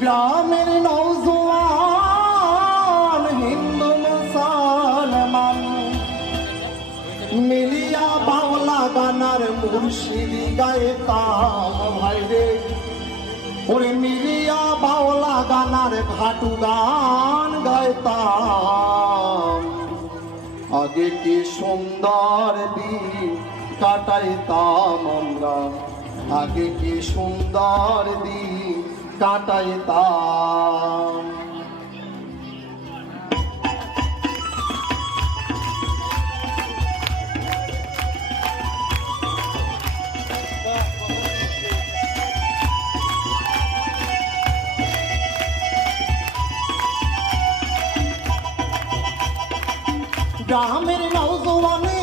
গ্রামের নওজোয়ান হিন্দু মুসলমান মিলিয়া বাউলা গানার মুর্শিদি গাইতাম ভাইরে, ওরে মিলিয়া বাউলা গানার ঘাটু গান গাইতাম। আগে কি সুন্দর দিন কাটাইতাম আমরা, আগে কি সুন্দর দিন কাটাইতাম। গ্রামের নওজোয়ানে